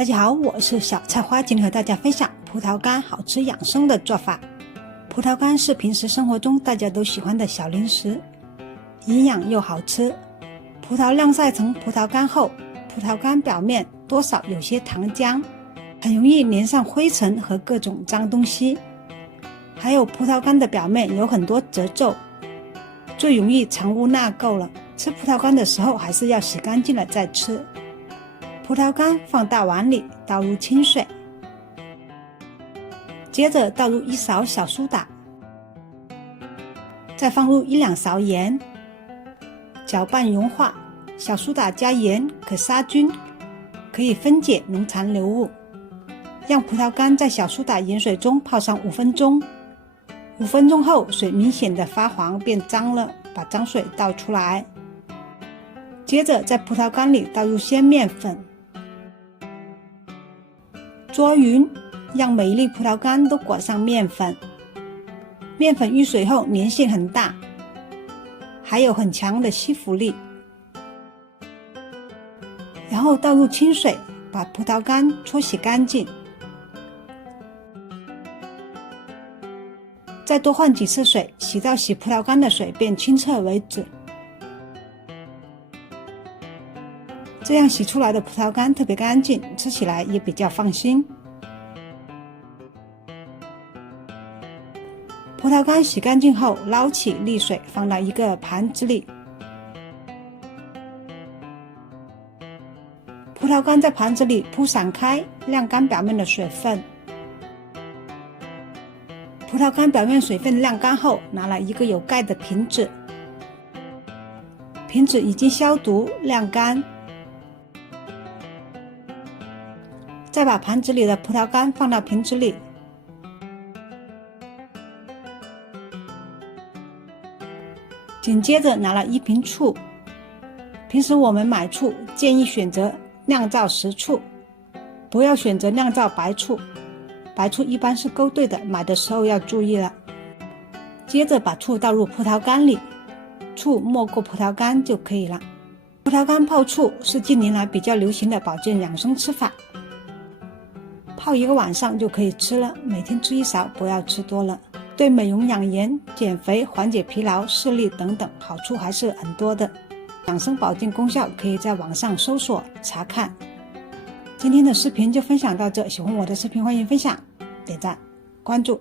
大家好，我是小菜花，今天和大家分享葡萄干好吃养生的做法。葡萄干是平时生活中大家都喜欢的小零食，营养又好吃。葡萄晾晒成葡萄干后，葡萄干表面多少有些糖浆，很容易粘上灰尘和各种脏东西。还有葡萄干的表面有很多褶皱，最容易藏污纳垢了。吃葡萄干的时候还是要洗干净了再吃。葡萄干放大碗里，倒入清水，接着倒入1勺小苏打，再放入1-2勺盐，搅拌融化。小苏打加盐可杀菌，可以分解农残留物。让葡萄干在小苏打盐水中泡上5分钟。5分钟后，水明显的发黄变脏了，把脏水倒出来。接着在葡萄干里倒入鲜面粉，捉匀，让每一粒葡萄干都裹上面粉。面粉遇水后粘性很大，还有很强的吸附力。然后倒入清水，把葡萄干搓洗干净，再多换几次水，洗到洗葡萄干的水变清澈为止。这样洗出来的葡萄干特别干净，吃起来也比较放心。葡萄干洗干净后，捞起沥水，放到一个盘子里。葡萄干在盘子里铺散开，晾干表面的水分。葡萄干表面水分晾干后，拿来一个有盖的瓶子，瓶子已经消毒晾干。再把盘子里的葡萄干放到瓶子里，紧接着拿了1瓶醋。平时我们买醋建议选择酿造实醋，不要选择酿造白醋，白醋一般是勾兑的，买的时候要注意了。接着把醋倒入葡萄干里，醋没过葡萄干就可以了。葡萄干泡醋是近年来比较流行的保健养生吃法，泡1个晚上就可以吃了，每天吃1勺，不要吃多了。对美容养颜、减肥、缓解疲劳、视力等等好处还是很多的。养生保健功效可以在网上搜索查看。今天的视频就分享到这，喜欢我的视频欢迎分享、点赞、关注。